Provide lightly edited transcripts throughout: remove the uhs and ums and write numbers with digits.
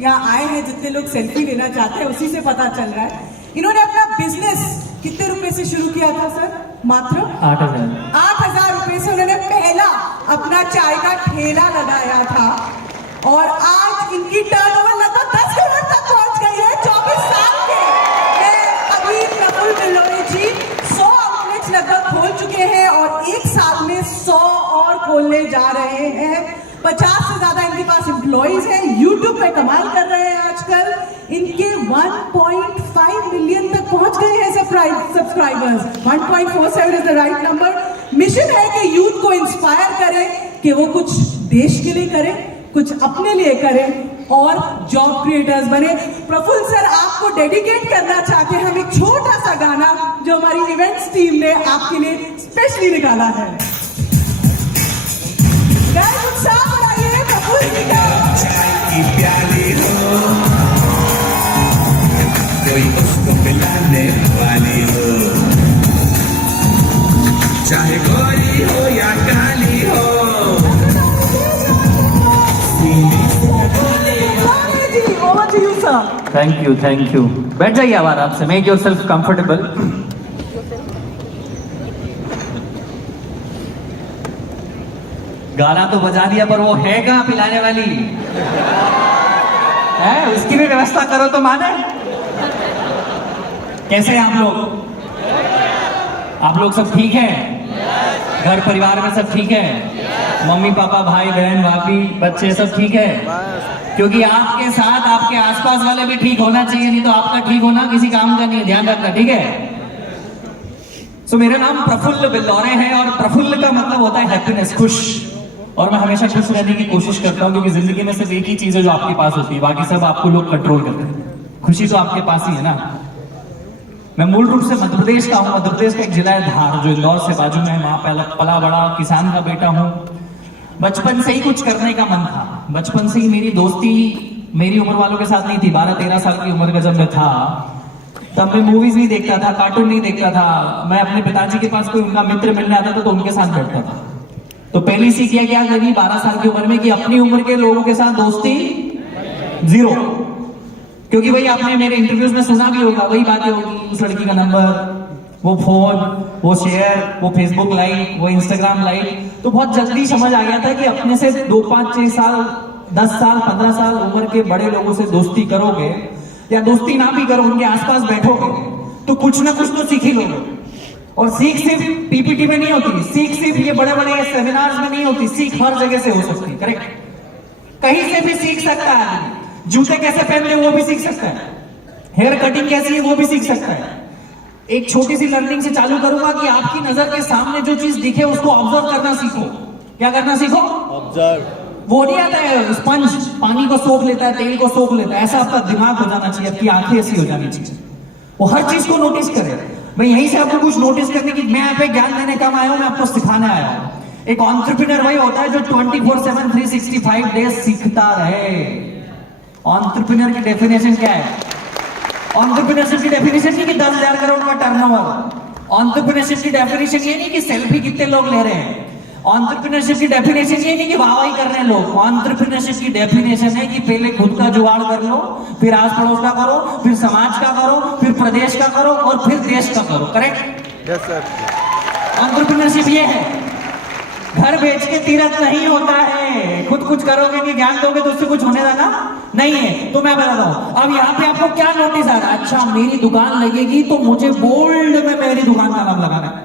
यहाँ आए हैं, जितने लोग सेल्फी लेना चाहते हैं उसी से पता चल रहा है। इन्होंने अपना बिजनेस कितने रुपए से शुरू किया था सर? मात्र 8,000 रुपए से उन्होंने पहला अपना चाय का ठेला लगाया था और आज इनकी टर्नओवर लगभग 10 करोड़ तक पहुंच गई है 24 साल के। अभी प्रफुल्ल बिल्लौरे जी 100 आउटलेट्स लगभग खोल चुके हैं और एक साल में 100 और खोलने जा रहे हैं। 50 से ज्यादा इनके पास एम्प्लॉइज हैं, यूट्यूब पे कमाल कर रहे हैं आजकल। इनके 1.5 मिलियन तक पहुंच गए हैं subscribers. 1.47 is the right number. Mission है कि यूथ को इंस्पायर करें कि वो कुछ देश के लिए करें, कुछ अपने लिए करें और जॉब क्रिएटर्स बने। प्रफुल्ल सर आपको डेडिकेट करना चाहते हैं हम एक छोटा सा गाना जो हमारी इवेंट्स टीम ने आपके लिए स्पेशली निकाला है। उत्साह बढ़ाइए प्रफुल्ल जी का। चाय की प्याली हो, कोई उसको पिलाने वाली हो, चाहे गोरी हो या काली हो। Thank you. बैठ जाइए अब आराम से, मेक योरसेल्फ कंफर्टेबल। गाना तो बजा दिया पर वो है कहाँ पिलाने वाली है? उसकी भी व्यवस्था करो तो माने। कैसे हैं आप लोग सब ठीक हैं? घर परिवार में सब ठीक है? मम्मी पापा भाई बहन भाभी बच्चे सब ठीक है? क्योंकि आपके साथ आपके आसपास वाले भी ठीक होना चाहिए, नहीं तो आपका ठीक होना किसी काम का नहीं है, ध्यान रखना, ठीक है? सो मेरा नाम प्रफुल्ल बिल्लौरे है और प्रफुल्ल का मतलब होता है हैप्पीनेस, खुश। और मैं हमेशा खुश रहने की कोशिश करता हूँ क्योंकि जिंदगी में सिर्फ एक ही चीज है जो आपके पास होती है, बाकी सब आपको लोग कंट्रोल करते हैं। खुशी तो आपके पास ही है ना। मैं मूल रूप से मध्य प्रदेश का हूँ। मध्य प्रदेश का एक जिला है धार, जो इंदौर से बाजू में है। वहां पला बड़ा किसान का बेटा हूँ। बचपन से ही कुछ करने का मन था। बचपन से ही मेरी दोस्ती मेरी उम्र वालों के साथ नहीं थी। 12-13 साल की उम्र का जब मैं था तब मैं मूवीज नहीं देखता था, कार्टून नहीं देखता था। मैं अपने पिताजी के पास कोई उनका मित्र मिलने आता था तो उनके साथ बैठता था। तो पहली सीख क्या करी 12 साल की उम्र में कि अपनी उम्र के लोगों के साथ दोस्ती जीरो। क्योंकि भाई आपने मेरे इंटरव्यूज में सुना भी होगा, वही बातें होगी, उस लड़की का नंबर, वो फोन, वो शेयर, वो फेसबुक लाइक, वो इंस्टाग्राम लाइक। तो बहुत जल्दी समझ आ गया था कि अपने से 2, 5, 6 साल, 10 साल, 15 साल उम्र के बड़े लोगों से दोस्ती करोगे या दोस्ती ना भी करो, उनके आसपास बैठोगे तो कुछ ना कुछ तो सीख ही लोगे। और सीख सिर्फ पीपीटी में नहीं होती, सीख सिर्फ ये बड़े बड़े सेमिनार्स में नहीं होती, सीख हर जगह से हो सकती है। करेक्ट? कहीं से भी सीख सकता है आदमी। जूते कैसे पहनते वो भी सीख सकता है, हेयर कटिंग कैसी है वो भी सीख सकता है। एक छोटी सी लर्निंग से चालू करूंगा कि आपकी नजर के सामने जो चीज दिखे उसको ऑब्जर्व करना सीखो। क्या करना सीखो? ऑब्जर्व। वो नहीं आता है स्पंज पानी को सोख लेता है, तेल को सोख लेता है, ऐसा आपका दिमाग हो जाना चाहिए, आपकी आंखें ऐसी हो जानी चाहिए, वो हर चीज को नोटिस करे। मैं यहीं से आपको कुछ नोटिस करने की, मैं यहाँ पे ज्ञान देने कम आया हूं, मैं आपको सिखाने आया हूं। एक एंटरप्रेन्योर वही होता है जो 24/7 365 डेज सीखता रहे। एंटरप्रेन्योर की डेफिनेशन क्या है? एंटरप्रेन्योरशिप की डेफिनेशन नहीं कि 10,000 करोड़ का टर्नओवर। एंटरप्रेन्योरशिप की डेफिनेशन ये नहीं कि सेल्फी कितने लोग ले रहे हैं। एंटरप्रेन्योरशिप की डेफिनेशन ये नहीं कि वाहवाही कर रहे हैं लोग। एंटरप्रेन्योरशिप की डेफिनेशन है कि पहले खुद का जुगाड़ कर लो, फिर आस पड़ोस का करो, फिर समाज का करो, फिर प्रदेश का करो और फिर देश का करो। करेक्ट? Yes sir. एंटरप्रेन्योरशिप ये है, घर बेच के तीरथ नहीं होता है। खुद कुछ करोगे कि ज्ञान दोगे तो उससे कुछ होने वाला नहीं है। तो मैं बताता हूं, अब यहाँ पे आपको क्या नोटिस आ रहा है? अच्छा, मेरी दुकान लगेगी तो मुझे बोल्ड में मेरी दुकान का नाम लगाना है।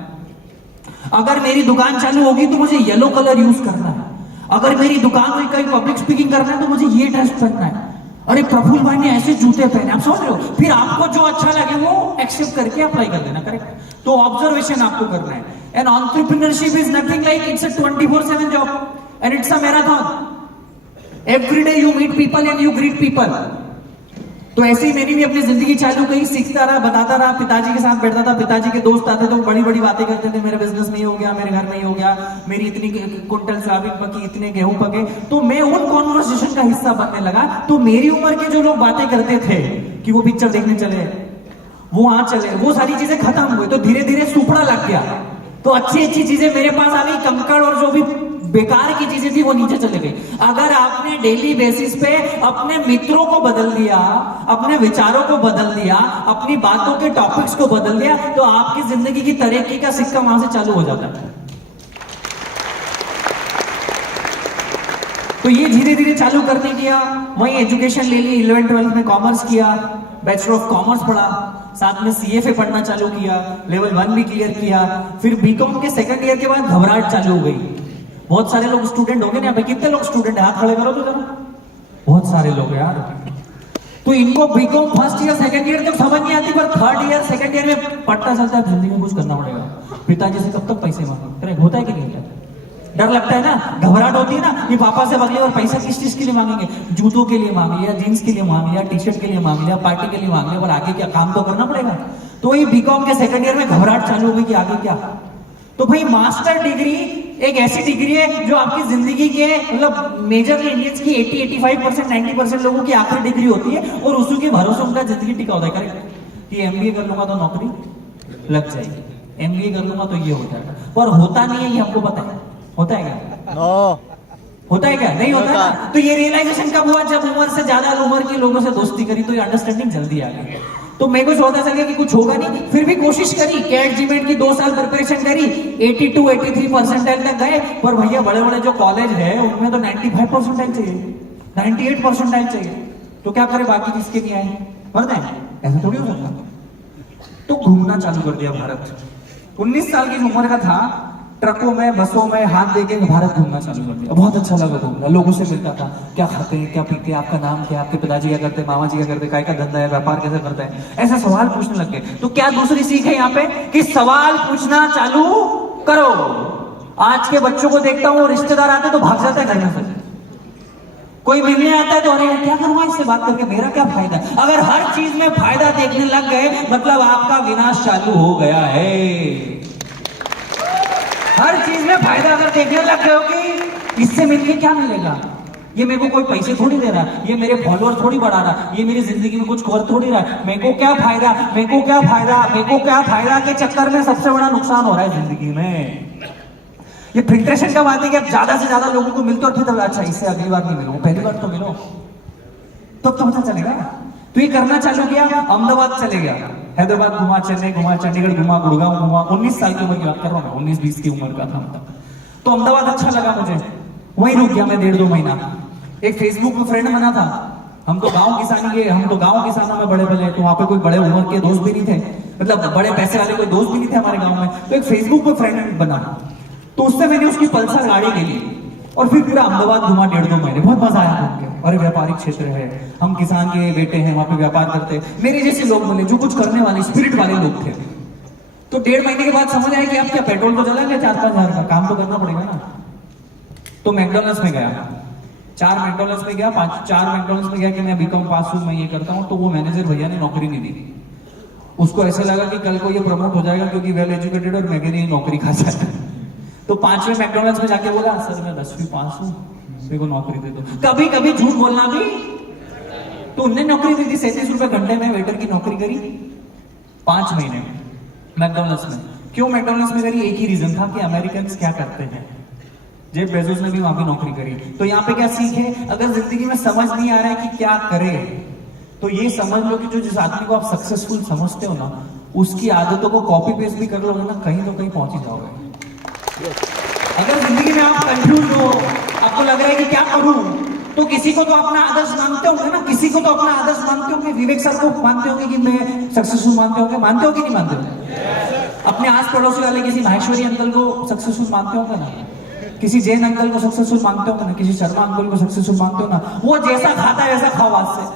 अगर मेरी दुकान चालू होगी तो मुझे येलो कलर यूज करना है। अगर मेरी दुकान में कहीं पब्लिक स्पीकिंग करना है तो मुझे ये ड्रेस पहनना है। अरे प्रफुल्ल भाई ने ऐसे जूते पहने, आप समझ रहे हो? फिर आपको जो अच्छा लगे वो एक्सेप्ट करके अप्लाई कर देना। करेक्ट? तो ऑब्जर्वेशन आपको करना है। And entrepreneurship is nothing like, it's a 24/7 job and it's a marathon. Every day you meet people and you greet people. तो ऐसे ही मेरी भी अपनी जिंदगी चालू कहीं सीखता रहा, बताता रहा। पिताजी के साथ बैठता था, पिताजी के दोस्त आते तो बड़ी बड़ी बातें करते थे, मेरे बिजनेस में ही हो गया, मेरे घर में ही हो गया, मेरी इतनी कुंटल सोयाबीन पकी, इतने गेहूं पके। तो मैं उन कॉन्वर्सेशन का हिस्सा बनने लगा। तो मेरी उम्र के जो लोग बातें करते थे कि वो पिक्चर देखने चले, वो वहां चले, वो सारी चीजें खत्म हुई। तो धीरे धीरे सुपड़ा लग गया। तो अच्छी अच्छी चीजें मेरे पास आ गई, कंकड़ और जो भी बेकार की चीजें थी वो नीचे चले गई। अगर आपने डेली बेसिस पे अपने मित्रों को बदल दिया, अपने विचारों को बदल दिया, अपनी बातों के टॉपिक्स को बदल दिया, तो आपकी जिंदगी की तरक्की का सिक्का वहां से चालू हो जाता है। तो ये धीरे धीरे चालू करने किया। वही एजुकेशन ले ली, 11th-12th में कॉमर्स किया, बैचलर ऑफ कॉमर्स पढ़ा, साथ में CFA पढ़ना चालू किया, लेवल 1 भी क्लियर किया। फिर बीकॉम के सेकंड ईयर के बाद घबराहट चालू हो गई। बहुत सारे लोग स्टूडेंट हो गए ना यहाँ पे, कितने लोग स्टूडेंट है हाथ खड़े करो तो जरा, बहुत सारे लोग यार। तो इनको B Com first year second year तक समझ नहीं आती, पर थर्ड ईयर सेकंड ईयर में पढ़ता चलता है जिंदगी में कुछ करना पड़ेगा, पिताजी से कब तक पैसे मांगे, होता है कि नहीं होता? डर लगता है ना, घबराहट होती है ना, ये पापा से मांग लिया, और पैसा किस चीज के लिए मांगेंगे? जूतों के लिए मांग लिया, जीन्स के लिए मांग लिया, टी-शर्ट के लिए मांग लिया, पार्टी के लिए मांग लिया, पर आगे क्या काम तो करना पड़ेगा। तो वही बीकॉम के सेकंड ईयर में घबराहट चालू हो गई कि आगे क्या। तो भाई मास्टर डिग्री एक ऐसी डिग्री है जो आपकी जिंदगी के मतलब मेजरली इंडियंस की 80-85%, 90% लोगों की आखिरी डिग्री होती है, और उसी के भरोसे उनका जिंदगी टिका होता है। करेक्ट कि MBA कर लूंगा तो नौकरी लग जाएगी, MBA कर लूंगा तो ये हो जाएगा, पर होता नहीं है, ये हमको पता है। होता है क्या? होता है क्या? नहीं होता ना। तो ये रियलाइजेशन कब हुआ? जब उम्र से ज्यादा उम्र के लोगों से दोस्ती करी, तो ये अंडरस्टैंडिंग जल्दी आ गई। तो मेरे को सोचा चल गया कि कुछ होगा नहीं, फिर भी कोशिश करी, कैट जीमेट की 2 साल प्रिपरेशन करी, 82-83% तक गए। पर भैया बड़े बड़े जो कॉलेज है उनमें तो 95% चाहिए, 98% चाहिए। तो क्या करे, बाकी किसके नहीं आए? पढ़ते हैं, ऐसा थोड़ी हो सकता। तो घूमना चालू कर दिया भारत। 19 साल की उम्र का था, ट्रकों में बसों में हाथ देके भारत घूमना चालू कर दिया। बहुत अच्छा लगा घूमना, लोगों से मिलता था, क्या खाते हैं, क्या पीते हैं, आपका नाम क्या, आपके पिताजी क्या करते हैं, मामा जी क्या करते हैं, काय का धंधा है, व्यापार कैसे करते हैं, ऐसा सवाल पूछने लग गए। तो क्या दूसरी सीख है यहाँ पे कि सवाल पूछना चालू करो। आज के बच्चों को देखता हूँ, रिश्तेदार आते तो भाग जाता है घर में से, कोई मिलने आता है तो अरे क्या करूंगा इससे बात करके, मेरा क्या फायदा। अगर हर चीज में फायदा देखने लग गए, मतलब आपका विनाश चालू हो गया है। हर चीज में फायदा अगर देखने लग गए हो कि इससे मिलके क्या मिलेगा, ये मेरे को कोई पैसे थोड़ी दे रहा, ये मेरे फॉलोअर थोड़ी बढ़ा रहा, ये मेरी जिंदगी में कुछ कर थोड़ी रहा, मेरे को क्या फायदा, मेरे को क्या फायदा, मेरे को क्या फायदा के चक्कर में सबसे बड़ा नुकसान हो रहा है जिंदगी में। ये फिल्ट्रेशन का बात है कि अब ज्यादा से ज्यादा लोगों को मिलते और फिर अच्छा इससे अगली बार नहीं मिलो, पहली बार तो मिलो, तब तो पता चलेगा। तो ये करना चालू किया, अहमदाबाद चले गया, हैदराबाद घुमा, चेन्नई घुमा, चंडीगढ़ घुमा, गुड़गांव घुमा। 19 साल की उम्र की बात कर रहा हूँ, 19-20 की उम्र का था तब। तो अहमदाबाद अच्छा लगा मुझे, वहीं रुक गया मैं 1.5-2 महीना। एक फेसबुक में फ्रेंड बना था, हम तो गांव किसानी के, हम तो गांव किसानों में बड़े बड़े, तो वहां पे कोई बड़े उम्र के दोस्त भी नहीं थे, मतलब बड़े पैसे वाले कोई दोस्त भी नहीं थे हमारे गांव में। तो एक फेसबुक पे फ्रेंड बना, तो उससे मैंने उसकी पल्सर गाड़ी ले ली और फिर पूरा अहमदाबाद घुमा 1.5-2 महीने। बहुत मजा आया घूम के। और व्यापारिक क्षेत्र है, हम किसान के बेटे हैं, वहां पे व्यापार करते, मेरे जैसे लोग मिले जो कुछ करने वाले स्पिरिट वाले लोग थे। तो 1.5 महीने के बाद समझ आया कि आप क्या पेट्रोल तो जलाएंगे 4-5 हजार का, काम तो करना पड़ेगा ना। तो मैकडॉनल्ड्स में गया, 4 मैकडॉनल्ड्स में गया, 4 मैकडॉनल्ड्स में गया कि मैं बीकॉम पास हूं, मैं ये करता हूं। तो वो मैनेजर भैया ने नौकरी नहीं दी, उसको ऐसा लगा कि कल को ये प्रमोट हो जाएगा क्योंकि वेल एजुकेटेड और मैं नहीं नौकरी खा जाता। तो 5वें मैकडॉनल्ड्स में जाके बोला, सर मैं 10वीं पास हूं, मेरे को नौकरी दे दो। कभी कभी झूठ बोलना भी। तो उनने नौकरी दी थी, 37 रुपए घंटे में वेटर की नौकरी करी 5 महीने मैकडॉनल्ड्स में। क्यों मैकडॉनल्ड्स में करी? एक ही रीजन था कि अमेरिकन क्या करते हैं। जेफ बेजोस ने भी वहां भी नौकरी करी। तो यहाँ पे क्या सीख है? अगर जिंदगी में समझ नहीं आ रहा है कि क्या करे, तो ये समझ लो कि जो जिस आदमी को आप सक्सेसफुल समझते हो ना, उसकी आदतों को कॉपी पेस्ट भी कर लोगे ना, कहीं तो कहीं पहुंच ही जाओगे। अगर जिंदगी में आप कंफ्यूज हो, आपको लग रहा है कि क्या करूं, तो किसी को तो अपना आदर्श मानते होंगे ना, किसी को तो अपना आदर्श मानते होंगे। विवेक सर को मानते होंगे कि मैं सक्सेसफुल मानते होंगे, मानते हो कि नहीं मानते हो? अपने आस पड़ोसी वाले किसी माहेश्वरी अंकल को सक्सेसफुल मानते होंगे ना, किसी जैन अंकल को सक्सेसफुल मानते होंगे ना, किसी शर्मा अंकल को सक्सेसफुल मानते हो ना। वो जैसा खाता है वैसा खाओ आज से,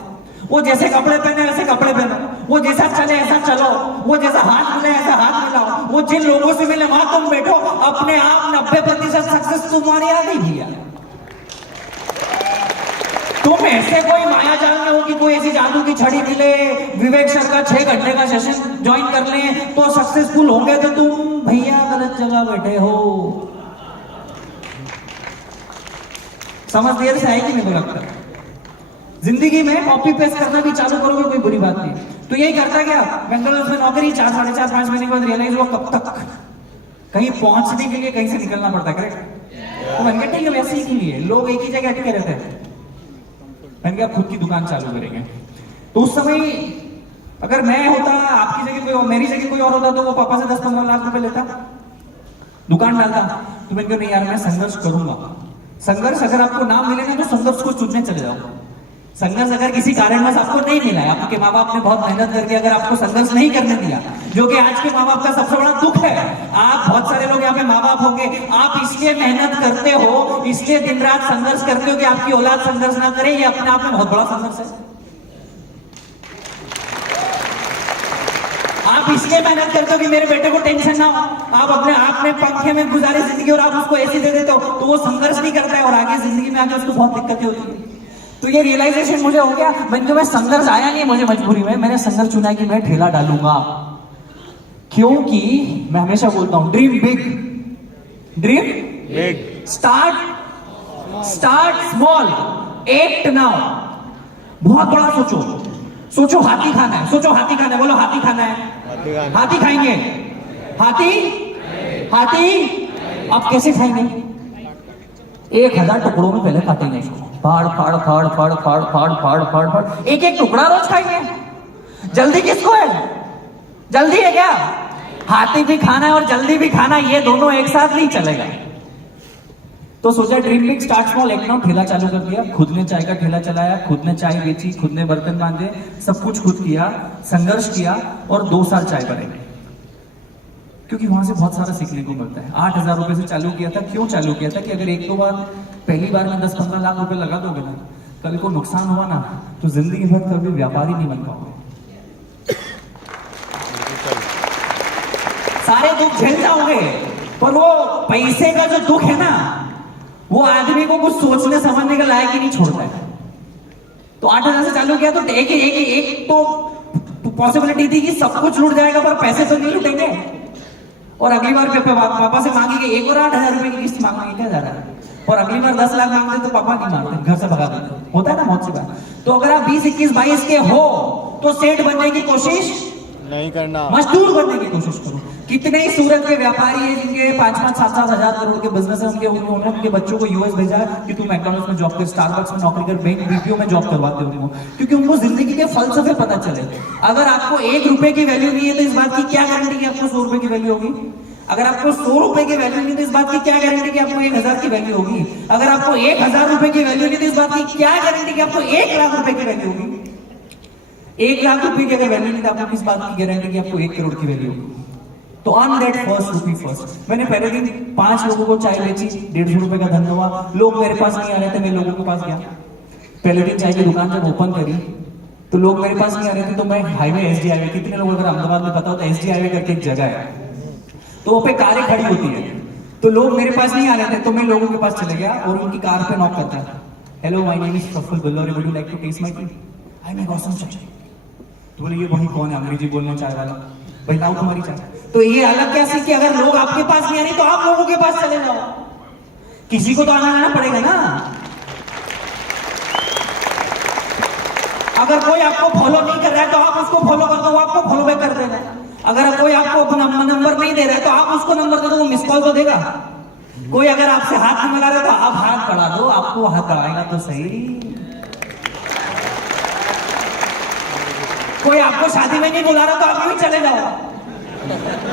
वो जैसे कपड़े पहने वैसे कपड़े पहनो, वो जैसा चले ऐसा चलो, वो जैसा हाथ मिले ऐसा हाथ मिलाओ, वो जिन लोगों से मिले वहां तुम बैठो। अपने आप 90% सक्सेस तुम्हारी आ गई भैया। तुम ऐसे कोई माया जाल में हो कि कोई ऐसी जादू की छड़ी मिले, विवेक सर का 6 घंटे का सेशन ज्वाइन कर ले तो सक्सेसफुल होंगे, तो तुम भैया गलत जगह बैठे हो। समझ देर से आएगी मेरे को लगता है। जिंदगी में कॉपी पेस्ट करना भी चालू करोगे कोई बुरी बात नहीं। तो यही करता क्या, मैकडॉनल्ड्स में नौकरी 4-4.5 महीने के बाद रियलाइज हुआ कब तक कहीं पहुंचने के लिए कहीं से निकलना पड़ता है। करेक्ट? तो मैंने कहा ठीक है वैसे ही क्यों है, लोग एक ही जगह अटके रहते हैं। मैंने कहा खुद की दुकान चालू करेंगे। तो उस समय अगर मैं होता, आपकी जगह कोई और, मेरी जगह कोई और होता, तो वो पापा से 10-15 लाख रुपए लेता, दुकान डालता। तो मैंने कहा नहीं यार, मैं संघर्ष करूंगा। संघर्ष अगर आपको ना मिले ना, तो संघर्ष को चुनने चले जाओ। संघर्ष अगर किसी कारणवश आपको नहीं मिला है, आपके माँ बाप ने बहुत मेहनत करके अगर आपको संघर्ष नहीं करने दिया, जो कि आज के माँ बाप का सबसे बड़ा दुख है। आप बहुत सारे लोग यहाँ पे माँ बाप होंगे, आप इसलिए मेहनत करते हो, इसलिए दिन रात संघर्ष करते हो कि आपकी औलाद संघर्ष ना करे। ये अपने आप में बहुत बड़ा संघर्ष है। आप इसलिए मेहनत करते हो कि मेरे बेटे को टेंशन ना हो। आप अपने आप में पंखे में गुजारे जिंदगी और आप उसको ऐसी दे देते हो, तो वो संघर्ष नहीं करता है और आगे जिंदगी में आके उसको बहुत दिक्कतें होती है। तो ये रियलाइजेशन मुझे हो गया। मैं संघर्ष आया नहीं मुझे मजबूरी में, मैंने संघर्ष चुना है कि मैं ठेला डालूंगा। क्योंकि मैं हमेशा बोलता हूं dream big, dream big, start small, act now. बहुत बड़ा सोचो, सोचो हाथी खाना है, सोचो हाथी खाना है, बोलो हाथी खाना है, हाथी खाएंगे, हाथी आप कैसे खाएंगे? 1000 टुकड़ों में पहले काटेंगे इसको, फाड़ फाड़ फाड़ फाड़ फाड़ फाड़ फाड़ फाड़ फाड़, एक एक टुकड़ा रोज खाएंगे। जल्दी किसको है? जल्दी है क्या? हाथी भी खाना है और जल्दी भी खाना, ये दोनों एक साथ नहीं चलेगा। तो सोचा dream big start small act now, ठेला चालू कर दिया। खुद ने चाय का ठेला चलाया, खुद ने चाय बेची, खुद ने बर्तन बांधे, सब कुछ खुद किया, संघर्ष किया और 2 साल चाय बनेगी। क्योंकि वहां से बहुत सारा सीखने को मिलता है। 8000 रुपए से चालू किया था। क्यों चालू किया था? कि अगर एक दो बार पहली बार में 10-15 लाख रुपए लगा दोगे ना, कल को नुकसान हुआ ना, तो जिंदगी भर कभी व्यापारी नहीं बन पाओगे। सारे दुख झेल जाओगे, पर वो पैसे का जो दुख है ना, वो आदमी को कुछ सोचने समझने के लायक ही नहीं छोड़ता है। तो 8000 से चालू किया, तो एक तो पॉसिबिलिटी थी कि सब कुछ लूट जाएगा, पर पैसे तो नहीं लूटेंगे। और अगली बार पापा से मांगी कि एक और 8000 रुपए की किस्त मांगेंगे, क्या जा रहा है? और अगली बार 10 लाख मांगते तो पापा नहीं मारते, घर से भगा देते। होता है ना बहुत सी बात। तो अगर आप 20, 21, 22 के हो, तो सेठ बनने की कोशिश नहीं करना, मजदूर बनने की कोशिश करो। कितने ही सूरत के व्यापारी हैं जिनके 5-5, 7-7 हजार करोड़ के बिजनेस है, उन्होंने उनके बच्चों को यूएस भेजा कि तू मैकडॉनल्ड्स में जॉब कर, स्टारबक्स में नौकरी कर, बैंक बीपीओ में जॉब करवाते उनको, क्योंकि उनको जिंदगी के फलसफे पता चले। अगर आपको 1 रुपए की वैल्यू नहीं है, तो इस बात की क्या गारंटी कि आपको 100 रुपए की वैल्यू होगी? अगर आपको 100 रुपए की वैल्यू नहीं, तो इस बात की क्या गारंटी कि आपको 1000 की वैल्यू होगी? अगर आपको 1000 रुपए की वैल्यू नहीं, तो इस बात की क्या गारंटी कि आपको 1 लाख रुपए की वैल्यू होगी? 1 लाख रुपए की अगर वैल्यू नहीं, तो आपको किस बात की गारंटी कि आपको 1 करोड़ की वैल्यू होगी? तो earn that first rupee first. मैंने पहले दिन 5 लोगों को चाय बेची, 150 रुपए का धन हुआ। लोग मेरे पास नहीं आ रहे थे, मैं लोगों के पास गया। पहले दिन चाय की दुकान जब ओपन करी, तो लोग मेरे पास नहीं आ रहे थे, तो मैं हाईवे एसडी हाईवे, कितने लोग अगर अहमदाबाद में पता हो तो एसडी हाईवे करके एक जगह है, तो वो पे कारें खड़ी होती है। तो लोग मेरे पास नहीं आ रहे थे, तो मैं लोगों के पास चले गया और उनकी कार पे नॉक करता है। Hello, my name is Praful Ballauri, would you like to taste my tea? I make awesome chai. तो बोले ये वही कौन है अंग्रेजी बोलने चाय वाला? भाई लाओ तुम्हारी चाय। तो ये अलग क्या सीख कि अगर लोग आपके पास नहीं आ रहे, तो आप लोगों के पास चले जाओ। किसी को तो आना पड़ेगा ना। अगर कोई आपको फॉलो नहीं कर रहा है, तो आप उसको फॉलो कर दो, वो आपको फॉलो बैक कर देगा। अगर कोई आपको अपना नंबर नहीं दे रहा है, तो आप उसको नंबर दे दो, वो मिस कॉल तो देगा। कोई अगर आपसे हाथ नहीं मिला रहा है, तो आप हाथ बढ़ा दो, आपको हाथ बढ़ाएगा तो सही। कोई आपको शादी में नहीं बुला रहा, तो आप भी चले जाओ।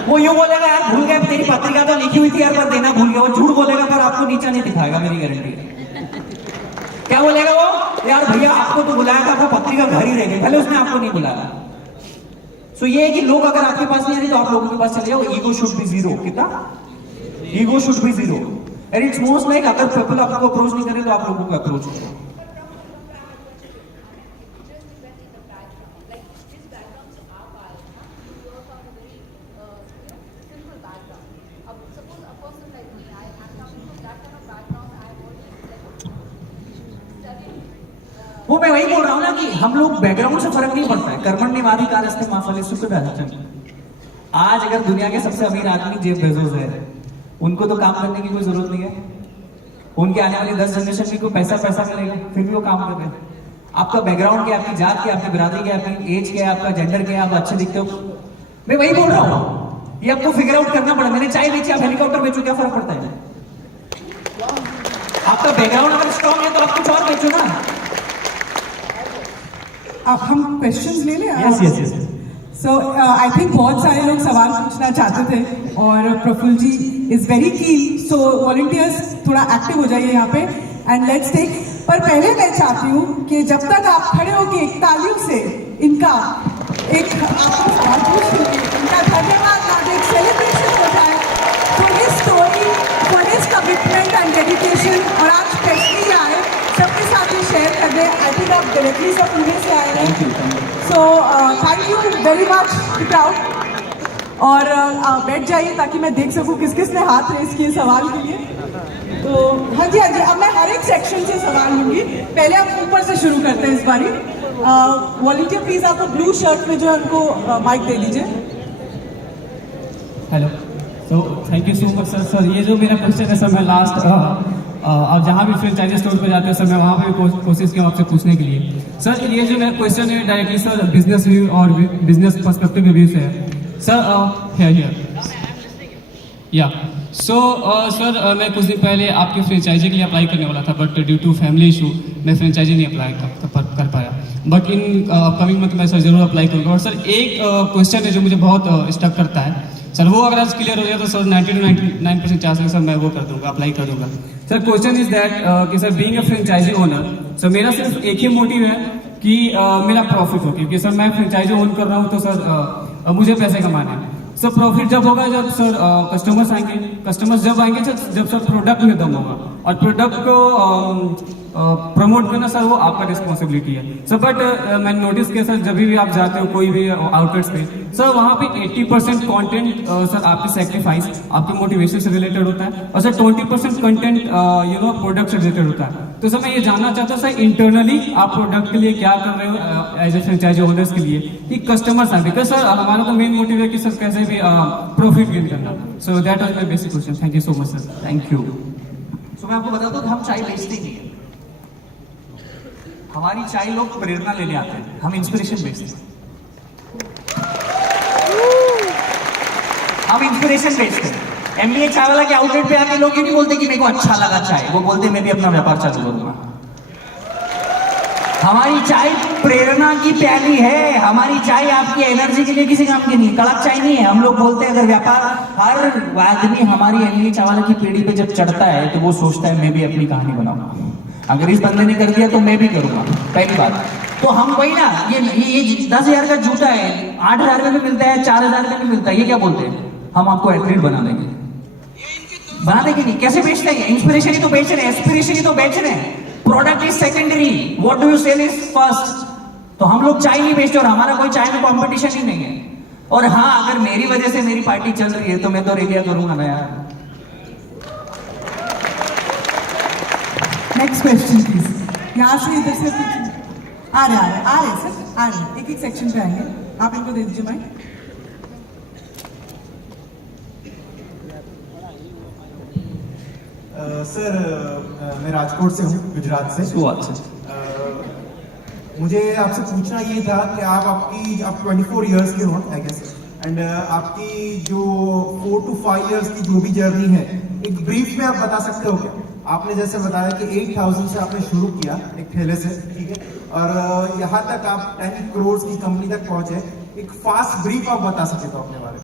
वो यूं बोलेगा यार भूल गए, तेरी पत्रिका तो लिखी हुई थी यार, पर देना भूल गया। वो झूठ बोलेगा, पर आपको नीचा नहीं दिखाएगा, मेरी गारंटी है। क्या बोलेगा वो? यार भैया आपको तो बुलाया था, वो पत्रिका घर ही रह गई, भले उसने आपको नहीं बुलाया। सो ये है कि लोग अगर आपके पास नहीं आ रहे, तो आप लोगों के पास चले जाओ। Ego should be zero. कितना? Ego should be zero. And it's most like अगर पीपल आपको अप्रोच नहीं करे, तो आप लोगों को अप्रोच करो। वो मैं वही बोल रहा हूं ना कि हम लोग बैकग्राउंड से फर्क नहीं पड़ता है। कर्मण्येवाधिकारस्ते मा फलेषु कदाचन। आज अगर दुनिया के सबसे अमीर आदमी जेफ बेजोस है, उनको तो काम करने की कोई जरूरत नहीं है। उनके आने वाली 10 जनरेशन में कोई पैसा मिलेगा, फिर भी वो काम कर रहे हैं। आपका बैकग्राउंड क्या, आपकी जात क्या, आपकी बिरादरी क्या, आपकी एज क्या है, आपका जेंडर क्या है, आप अच्छे दिखते हो, मैं वही बोल रहा हूँ। ये आपको फिगर आउट करना पड़ा। मैंने चाय बेची, आप हेलीकॉप्टर बेचो, क्या फर्क पड़ता है? आपका बैकग्राउंड अगर स्ट्रॉन्ग है तो आप कुछ और बेचो ना। अब हम क्वेश्चंस ले लें। Yes yes yes. So I think बहुत सारे लोग सवाल पूछना चाहते थे और प्रफुल्ल जी is very keen, so volunteers थोड़ा एक्टिव हो जाइए यहाँ पे एंड लेट्स टेक। पर पहले मैं चाहती हूँ कि जब तक आप खड़े होके तालियों से इनका एक आपको सवाल पूछ लूँगी, इनका धन्यवाद ना एक सेलिब्रेशन हो जाए for his story, for his commitment and dedication. और आप स्पेशली आए सबके साथ ही शेयर कर दें। आई थिंक आप डायरेक्टली सब पुणे से आए हैं, so thank you very much crowd. और बैठ जाइए ताकि मैं देख सकूं किस किस ने हाथ रेस किए सवाल के लिए। तो हाँ जी हाँ जी, अब मैं हर एक सेक्शन से सवाल लूंगी। पहले हम ऊपर से शुरू करते हैं इस बारी। वॉलंटियर प्लीज आपको ब्लू शर्ट में जो है उनको माइक दे दीजिए। हेलो, तो thank you so much sir. Sir ये जो मेरा क्वेश्चन है सर, मैं लास्ट आप जहाँ भी फ्रेंचाइजी स्टोर पर जाते हो सर, मैं वहाँ पे भी कोशिश किया आपसे पूछने के लिए। सर ये जो मेरा क्वेश्चन है डायरेक्टली सर बिजनेस व्यू और बिजनेस पर्सपेक्टिव के व्यू से है सर। हियर या सो सर मैं कुछ दिन पहले आपके फ्रेंचाइजी के लिए अप्लाई करने वाला था, but due to family issue मैं फ्रेंचाइजी नहीं अप्लाई कर पाया। बट इन अपकमिंग मंथ मैं सर जरूर अप्लाई करूँगा। और सर एक क्वेश्चन है जो मुझे बहुत स्टक करता है सर, वो अगर आज क्लियर हो जाए तो सर 90 to 99% चांस है सर मैं वो कर दूंगा, अप्लाई कर दूंगा। सर क्वेश्चन इज दैट कि sir being a franchisee owner, sir मेरा सिर्फ एक ही मोटिव है कि मेरा प्रॉफिट हो, क्योंकि सर मैं फ्रेंचाइजी ओन कर रहा हूँ तो सर मुझे पैसे कमाने हैं। सर प्रॉफिट जब होगा जब सर कस्टमर्स आएंगे, कस्टमर्स जब आएंगे जब सर प्रोडक्ट में दम होगा, और प्रोडक्ट को प्रमोट करना सर वो आपका रिस्पॉन्सिबिलिटी है सर। बट मैंने नोटिस किया सर जब भी आप जाते हो कोई भी आउटलेट्स पे सर, वहाँ पे 80% कंटेंट सर आपके सेक्रीफाइस आपके मोटिवेशन से रिलेटेड होता है, और सर 20% कंटेंट प्रोडक्ट से रिलेटेड होता है। तो सर मैं ये जानना चाहता हूँ सर इंटरनली आप प्रोडक्ट के लिए क्या कर रहे हो एज ए फ्रेंचाइजी ओनर्स के लिए कि कस्टमर्स आए, बिकॉज सर हमारा तो मेन मोटिव है कि सर कैसे भी प्रॉफिट गेन करना। So that was my basic question. Thank you so much sir. Thank you. So मैं आपको बता दूं कि हम चाय बेचते नहीं है, हमारी चाय लोग प्रेरणा लेने आते हैं, हम इंस्पिरेशन बेचते हैं। हम इंस्पिरेशन बेचते हैं। एमबीए चाय वाला के आउटलेट पे आके लोग ये नहीं बोलते कि मेरे को अच्छा लगा चाय, वो बोलते मैं भी अपना व्यापार चालू करूंगा। हमारी चाय प्रेरणा की प्याली है, हमारी चाय आपकी एनर्जी के लिए किसी काम की नहीं, कड़क चाय नहीं है। हम लोग बोलते हैं अगर व्यापार, हर आदमी हमारी एमबीए चाय वाले की पीढ़ी पे जब चढ़ता है तो वो सोचता है मैं भी अपनी कहानी बनाऊंगा, अगर इस बंदे ने कर दिया तो मैं भी करूंगा। पहली बात तो हम वही ना, ये 10,000 का जूता है 8,000 में भी मिलता है, 4,000 में भी मिलता है, ये क्या बोलते हैं हम आपको एथलीट बना देंगे। बना देंगे नहीं, कैसे बेचते हैं? इंस्पिरेशन ही तो बेच रहे हैं, एस्पिरेशन ही तो बेच रहे हैं। Product is secondary, what do you sell is first. तो हम लोग चाय नहीं बेचते और हमारा कोई चाय में कॉम्पिटिशन ही नहीं है। और हाँ, अगर मेरी वजह से मेरी पार्टी चल रही है तो मैं तो रेडिया करूंगा ना यार। Next question please. यहाँ से इधर से आ रहे सर, आ रहे एक सेक्शन पे आएंगे। आप इनको दे दीजिए माइक। सर मैं राजकोट से हूँ, गुजरात से। मुझे आपसे पूछना ये था कि आप 24 इयर्स के हो आई गेस, एंड आपकी जो 4 to 5 इयर्स की जो भी जर्नी है एक ब्रीफ में आप बता सकते हो क्या? आपने जैसे बताया कि 8,000 से आपने शुरू किया एक ठेले से, ठीक है, और यहाँ तक आप 10 करोड़ की कंपनी तक पहुंचे, एक फास्ट ब्रीफ आप बता सके तो अपने बारे में।